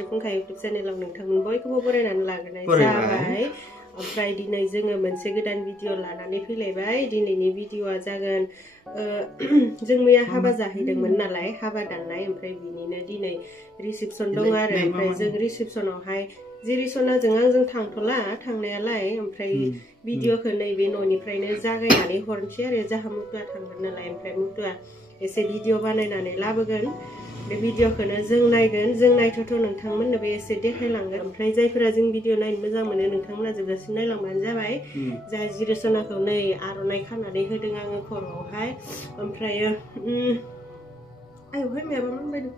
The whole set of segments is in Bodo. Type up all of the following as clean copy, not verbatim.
सानस्रि फुंखा इउटुब चेनेलाव नोंथांमोन बयखौबो बरायनानै लाग्रोनाय जाबाय ओमफ्राय दिनै जोङो मोनसे गोदान भिडिअ लानानै फैलायबाय दिनैनि भिडिअआ जागोन जों मैया हाबा जाहैदोंमोन नालाय हाबा दाननाय ओमफ्राय बिनिनो दिनै रिसेपसन दं आरो ओमफ्राय जों रिसेपसनावहाय जिरिसनाजों आंजों थांथ'ला थांनायालाय ओमफ्राय भिडिअखौ नैबे न'निफ्रायनो जागायनानै हरनोसै आरो जाहा मुतुआ थांगोन नालाय ओमफ्राय मुतुआ एसे भिडिअ बानायनानै लाबोगोन बे भिडिअखौनो जों नायगोन जों नायथ'थ' नोंथांमोननोबो एसे देखायलांगोन ओमफ्राय जायफोरा जों भिडिअ नायनो मोजां मोनो नोंथांमोना जोबजासिम नायलांबानो जाबाय जा जिरिसनाखौ नै आर'नाइ खानानै होदों आङो खर'आवहाय ओमफ्रायो आयौहाय मायाबा मोनबायदों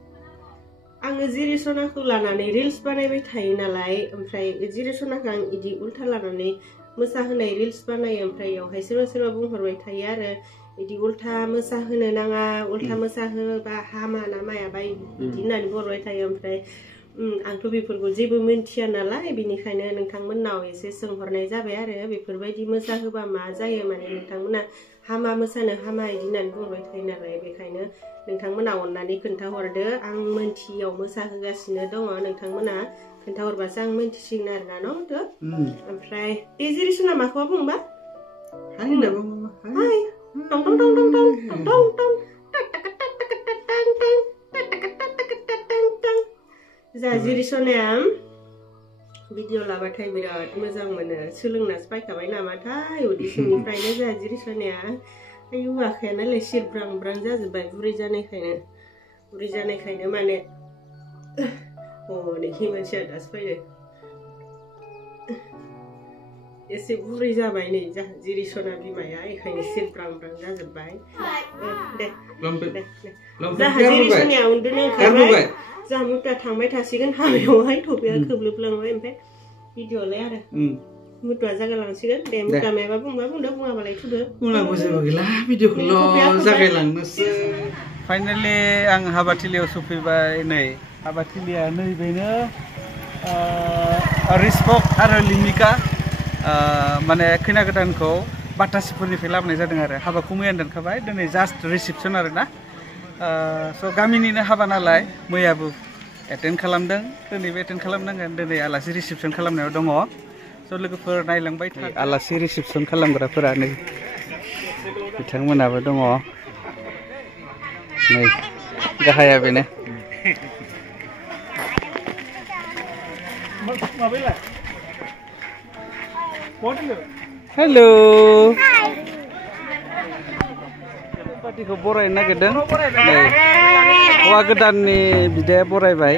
आङो जिरिसनाखौ लानानै रिल्स बानायबाय थायो नालाय ओमफ्राय जिरिसनाखौ आं इदि उल्था लानानै मोसाहोनाय रिल्स बानायो ओमफ्राय इयावहाय सोरबा सोरबा बुंहरबाय थायो आरो इदि उल्था मोसाहोनो नाङा उल्था मोसाहोबा हामा ना मायाबा इदि होननानै बुंहरबाय थायो ओमफ्राय आंथ' बेफोरखौ जेबो मिन्थिया नालाय बेनिखायनो नोंथांमोननाव एसे सोंहरनाय जाबाय आरो बेफोरबायदि मोसाहोबा मा जायो माने नोंथांमोना हामा मोसानो हामा इदि होननानै बुंबाय थायो नालाय बेखायनो नोंथांमोना अननानै खोन्थाहरदो आं मोन्थियाव मोसाहोगासिनो दङ नोंथांमोना खोन्थाहरबासो आं मोन्थिसिगोन आरोना न' ओमफ्राय बे जिरिसना माखौबा बुंबा हाय टं टं टं टं टं टं टं जा जिरिसनाया भिडिअ लाबाथाय बिराद मोजां मोनो सोलोंनासो बायखाबाय नामाथाय उदै सिंनिफ्रायनो जा जिरिसनाया आयु आखायानालाय सिरब्रां ब्रां जाजोब्बाय बुरै जानायखायनो माने हनै मानसिया दासो फैदो एसे बुरै जाबाय नै जिरिसना बिमाया बेखायनो सिरब्रां ब्रां जाजोब्बाय दे जाहा जिरिसनाया उन्दुनो ओंखारबाय जाहा मुतुआ थांबाय थासिगोन हाबायावहाय थफिया खोब्लोबलांबाय ओमफ्राय भिडिअलाय आरो मुतुआ जागायलांसिगोन दे मुतुआ मायबा बुंबा बुंदो बुङाबालाय थुदो बुंनांगौ जेबो गैला भिडिअखौल' जागायलांनोसै फाइनालि आं हाबाथिलियाव सफैबाय नै हाबाथिलिया नैबेनो रिस्पक आरो लिमिका माने खैना गोदानखौ बाटासिफोरनिफ्राय लाबोनाय जादों आरो हाबाखौ मैया दोनखाबाय दिनै जास्ट रिसेपसन आरो ना स' गामिनिनो हाबा नालाय मैयाबो एटेन्ड खालामदों दिनैबो एटेन्ड खालामनांगोन दिनै आलासि रिसेपसन खालामनायाव दङ स' लोगोफोर नायलांबाय थायो आलासि रिसेपसन खालामग्राफोरा नै बिथांमोनाबो दङ नै गाहाया बेनो हेलौ पार्टिखौ बरायनो नागिरदों नै हौवा गोदाननि बिदाया बरायबाय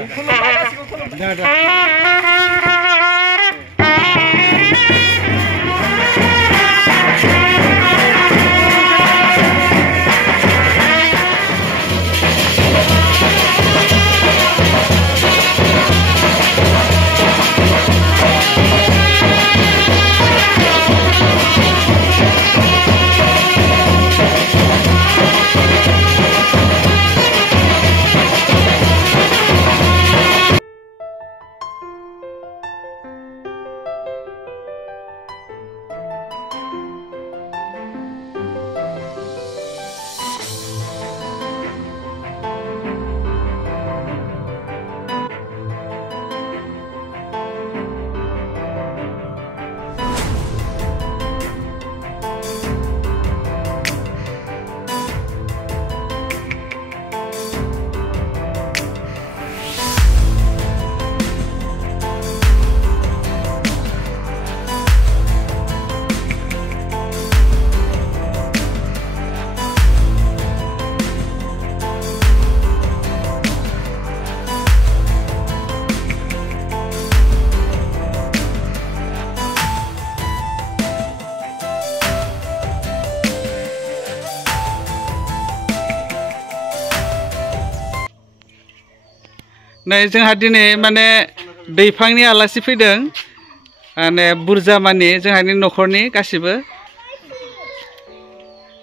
नै जोंहा दिनै माने दैफांनि आलासि फैदों माने बुरजा मानि जोंहानि न'खरनि गासिबो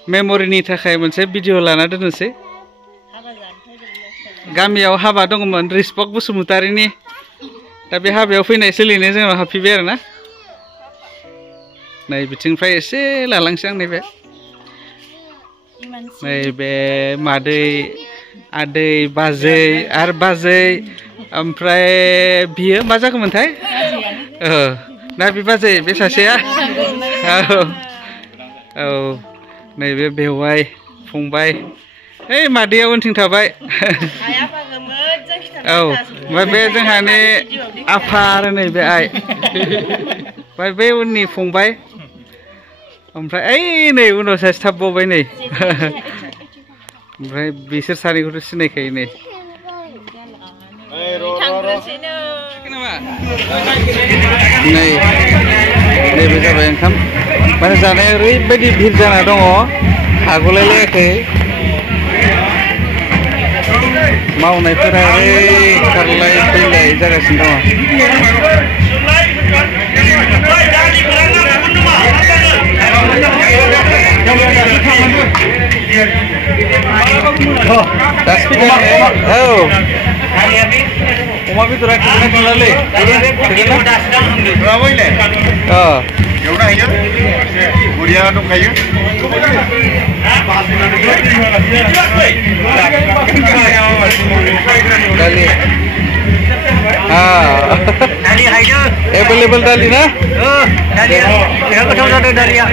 मेम'रिनि थाखाय मोनसे भिडिअ लाना दोननोसै गामियाव हाबा दङमोन रिस्पक बसुमतारिनि दा बे हाबायाव फैनाय सोलिनो जोंनाव हाबफैबाय आरो ना नै बिथिंनिफ्राय एसे लालांसै आं नैबे मादै आदै बाजै आरो बाजै ओमफ्राय बियो मा जागौमोनथाय ना बे बाजै बे सासेया औ नैबे बेवाइ फंबाय ओइ मादैया उनथिं थाबाय औ ओमफ्राय बे जोंहानि आफा आरो नैबे आइ ओमफ्राय बे उननि फंबाय ओमफ्राय ओइ नै उनाव सासे थाबबावबाय नै ओमफ्राय बिसोर सानैखौथ' सिनायखायो नै नै नैबे जाबाय ओंखाम माने जानाया ओरैबायदि भिर जाना दङ हागलायलायाखै मावनायफोरा खारलाय फैलाय जागासिनो दङ अमा बेदरा खिन्थालै बुरिया दंखायो एभेलेबल दालि ना गोथाव जादों दालिया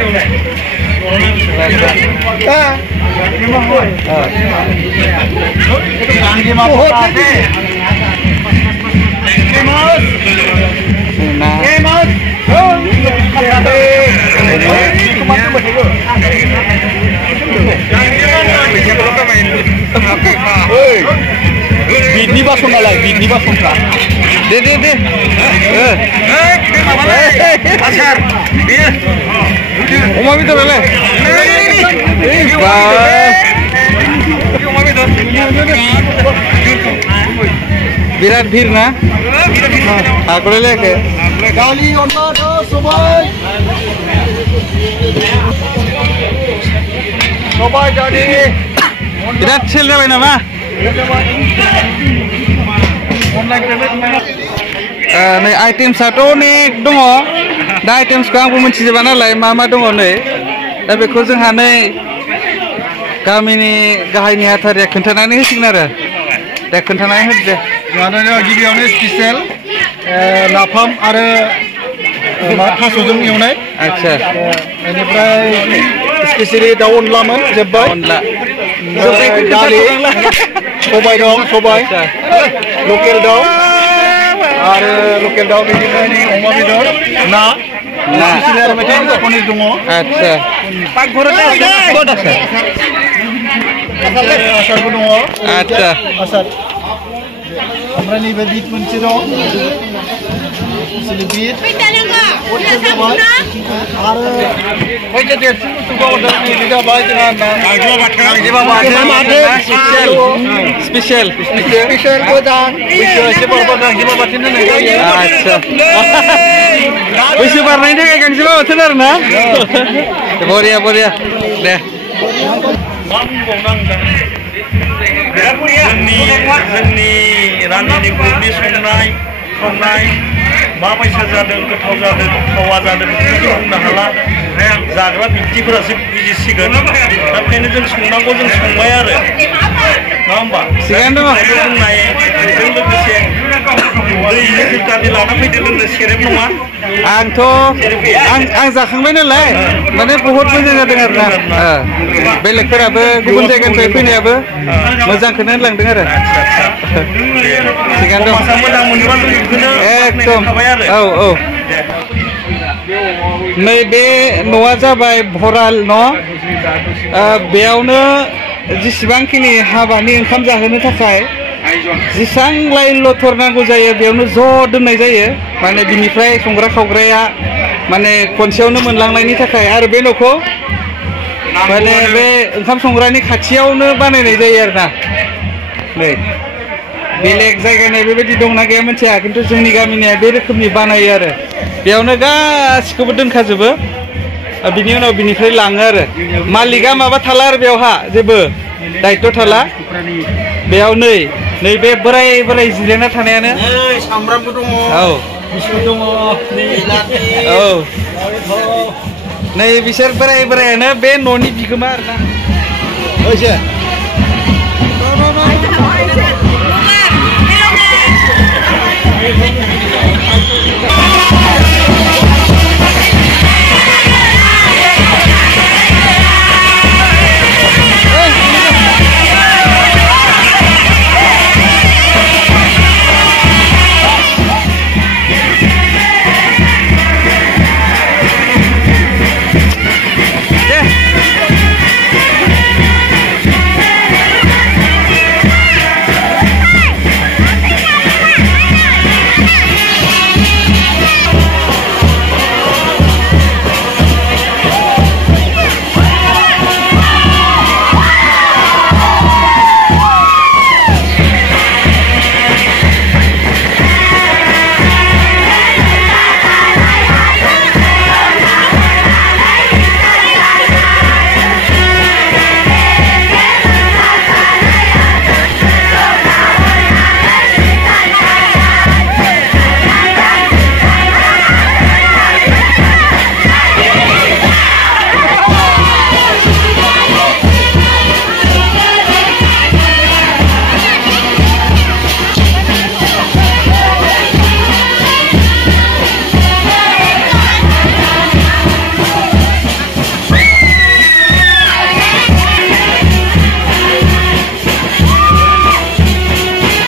बिदनि बासन नालाय बिदनि बासनफ्रा दे दे दे अमा बेदरालाय बिराद भिर ना हागलायलायाखै दालि अनला सबाय सबाय दालि बिराद सेल जाबाय नामा नै आइटेमसाथ' अनेक दङ दा आइटेमसखौ आंबो मिथिजोबा नालाय मा मा दङ नै दा बेखौ जोंहा नै गामिनि गाहाय नेहाथारिया खोन्थानानै होसिगोन आरो दे खोन्थानानै होदो दे जोंहा गिबियावनो स्पेसियेल नाफाम आरो थास'जों एवनाय आच्छा बेनिफ्राय स्पेसियेलि दाउ अनलामोन जोब्बाय अनला दालि सबाय दं सबाय लकेल दाउ आरो लकेल दाउ बिनिफ्राय अमा बेदर ना आरो मेथाइ पनिर दङ आच्छा आसारबो दङ आच्छा आसार ओमफ्राय नैबे बिट मोनसे दं बिट आरो बयनिख्रुइ देरसिन बुस्थुखौ अर्डार नैबे जाबाय जोंहा स्पेसियेल मोजां एसे गांजेमा बाथोन होनाय जायो आच्छा बैसो बारनायनि थाखाय गांजेमा बाथोन आरो ना बरिया बरिया दे जोंनि रानिनि ग्रुपनि संनाय खावनाय माबायसा जादों गोथाव जादों थावा जादों बेखौ बुंनो हाला जाग्रा बिदिफोरासो बुजिसिगोन दा बेखायनो जों संनांगौ जों संबाय आरो नङा होमबा थिगानो दङ बुंनायजों लोगोसे दै फिल्टारनि लाना फैदो लोंनो सेरेब नङा आंथ' आं जाखांबाय नालाय माने बहुत मोजां जादों आरो ना बेलेगफोराबो गुबुन जायगानिफ्राय फैनायाबो मोजांखौनो होनलांदों आरो थिगानो दं मोजां मोनोबा जों बेखौनो एकदम औ औ नैबे न'आ जाबाय भराल न' बेयावनो जेसेबांखिनि हाबानि ओंखाम जाहोनो थाखाय जेसां लाइन लथर नांगौ जायो बेयावनो ज' दोननाय जायो माने बिनिफ्राय संग्रा खावग्राया माने खनसेयावनो मोनलांनायनि थाखाय आरो बे न'खौ माने बे ओंखाम संग्रानि खाथियावनो बानायनाय जायो आरो ना नै बेलेग जायगानि बेबायदि दंना गैया मिथिया खिन्थु जोंनि गामिनिया बे रोखोमनि बानायो आरो बेयावनो गासिखौबो दोनखाजोबो बिनि उनाव बिनिफ्राय लाङो आरो मालिकआ माबा थाला आरो बेयावहा जेबो दायित्व थाला बेयाव नैबे बोराय बोराय जिरायना थानायानो सामब्रामबो दङ औ बिस्कुट दङ औ नै बिसोर बोराय बोरायानो बे न'नि बिगोमा आरोना